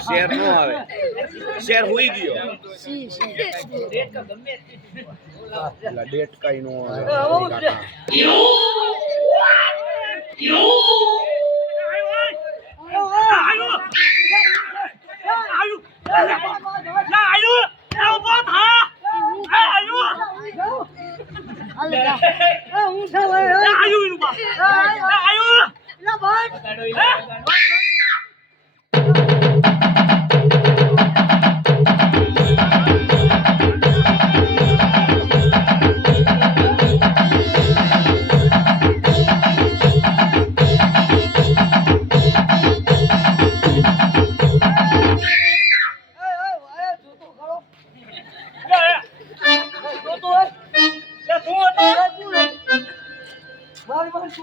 Share નો આવે share હોઈ ગયો ડેટ કઈ નો આવે હવે ઉઠ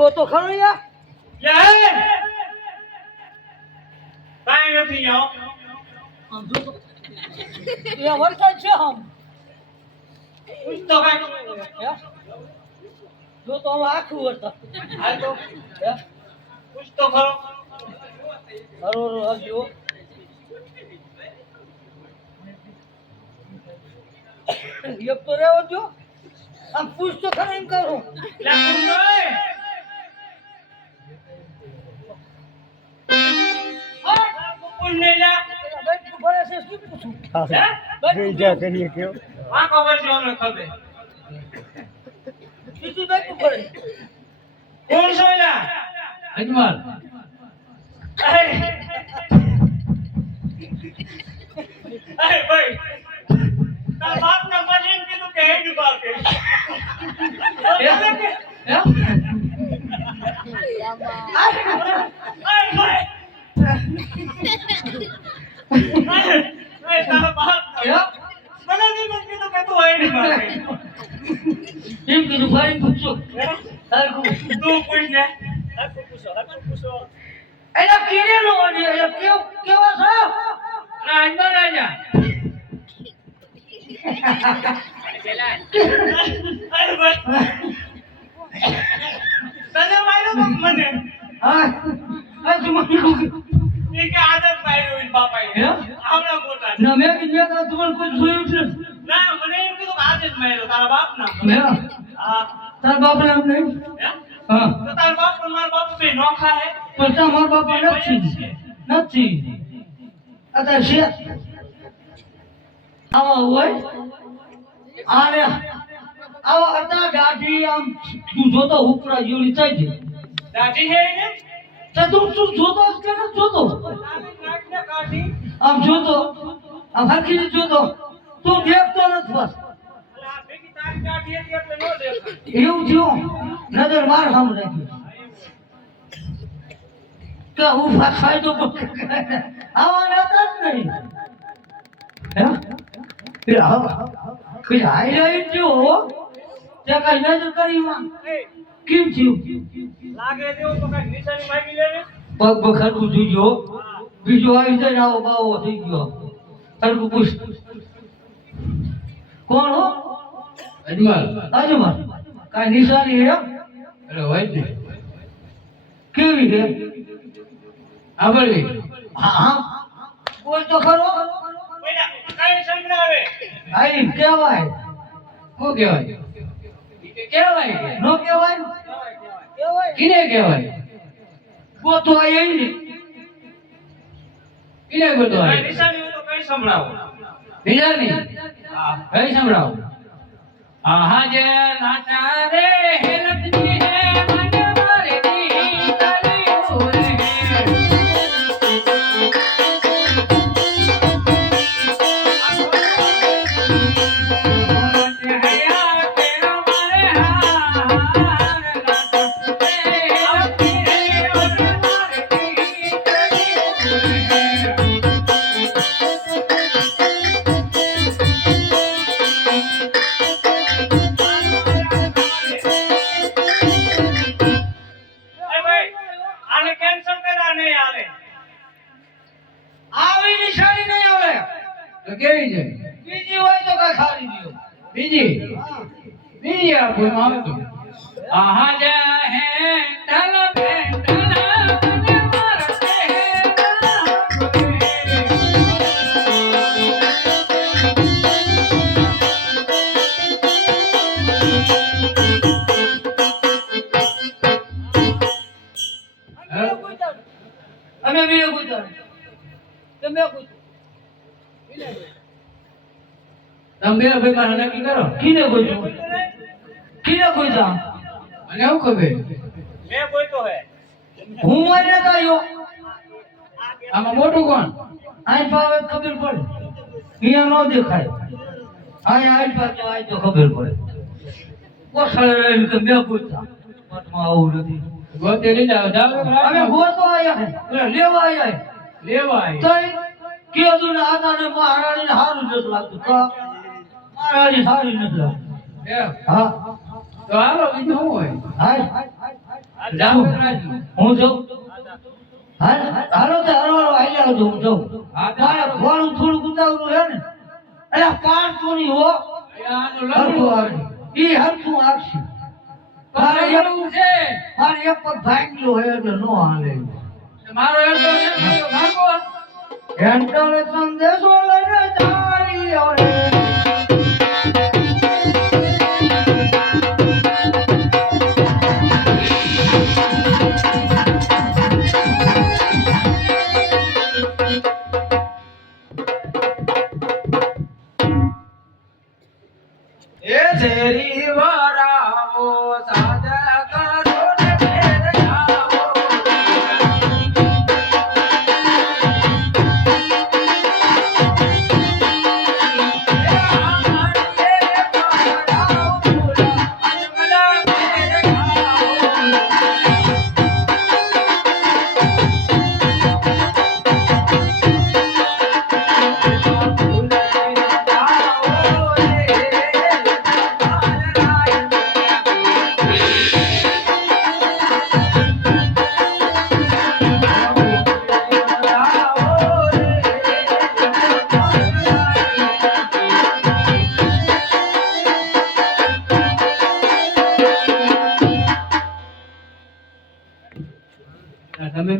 જો તો ખરો યાર. આમ જો તો. એ વરસાદ છે આમ. હે? જો તો આખું વરસાદ. હે? હરો હરો હરજો એક તો રહેવો જો આમ પૂછ તો ખરા એમ કરું. પેલા બેન આ ભરે છે શું પૂછું? બેન તું કરીએ કેવો બીજું બેન તું અજમલ એમ કીધું ભાઈ પૂછો એના કિરેલો અને એ કેવ કેવા છે? અજમલ રાજા હા આ તું મને કહું ના મેં કીધું મેં તો તમારે કોઈ જોયું છે મેં તાર બાપ ને. નહીં? હા? તાર મારા બાપા નથી. નથી. અત્યારે છે. આવા હોય. આને આવા હતા દાઢી આમ તું જોતો ઉપરા જેવડી થઈ ગઈ તો તું તું જોતો કે જોતો? આમ જોતો. આમ હરખી જોતો. તું દેખતો નથી બસ. એવું થયું? નજર માર સામે રાખ્યું કે ઊભા ખાઈ તો આવા નતા જ નહીં. હે? કોણ હો? અજમલ. અજમલ. કાંઈ નિશાની હે? અરે વૈદ્ય કેવી છે આંબળવી હા હા. બોલ તો ખરો. આઈ કેવાય શું કહેવાય? કહેવાય. નો કેવાય કિને કહેવાય? ગોતો આઈ ને. કિને ગોતો આવે નિશાની કઈ સંભળાવો? નાચા રે હે બીજી. બીજી આપું આમ તો આહા જા તમે બે ભાઈ મારા નક્કી કરો? કિને ગુજર કિને ગુજર અને આવું ખબર? હું. મને કયો આમાં મોટું કોણ? આઈ પાવે ખબર પડે. અહીંયા ન દેખાય. આઈ આઈ પાછો આઈ તો ખબર પડે. કોસળે રહીને કે બે ગુજર મતમાં આવું નથી. ગોતે લઈ જાવ જાવ અમે ગોતો આયા હે. એટલે લેવા આયા હે. લેવા આવી તઈ કીધું ને આતાને મહારાણીને સારું નથી લાગતું. તો મહારાણી સારી નથી હા. તો હાલો બીજું શું હોય? હાલ જાવ હું જાઉં હાલો તો હરવાળો હાલ્યા આવજો હું જાઉં મારે ઘોડું થોડુંક ઉતાવળું હે ને. એટલે પાંચસો ની હો. આનું હરખું આવે એ હરખું આવશે મારે એવું છે. મારે એક પગ ભાંગલો હોય એટલે નો હાલે. મારો એન્ટલ સંદેશો લઈને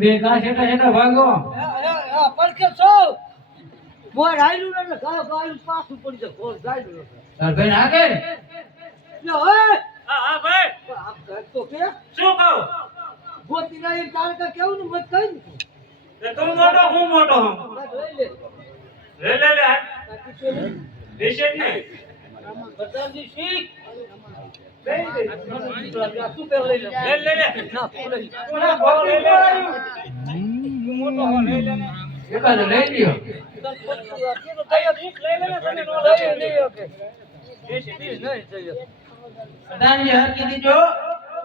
બે કા છેટા છેટા ભાગો પડકે છો મોર આયલું ને ગાય ગાય પાછું પડી જાય. ઘોર ગાયલું તાર બેન આગે લો હે? હા ભાઈ. આમ કર તો કે શું કહું? ગોતી ના એક તાર કા કેવું ને મત કઈ ને. તું મોટો હું મોટો હું લે. લે લે લે બાકી શું નહીં. દેશે જ નહીં પ્રધાનજી શીખ.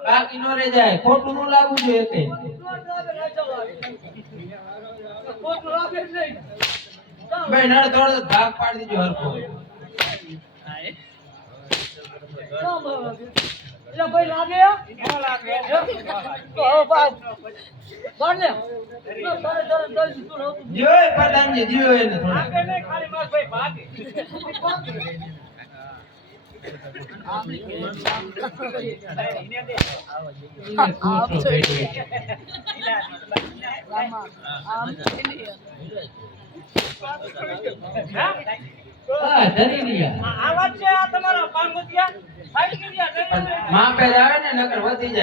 બાકી નો રે જાય ખોટું નું લાગવું જોઈએ ભાઈ નળ દોડ ભાગ પાડી દીજો હરખો. ભાઈ લાગે દ્યો એ પ્રધાનજી દ્યો એને થોડા નહીં, ખાલી મારા ભાઈ ભાગે. હા આ વાત છે આ તમારા પાંગોતિયા સાઈડ કરી કરી આ. જ આવે ને નકર વધી જાય.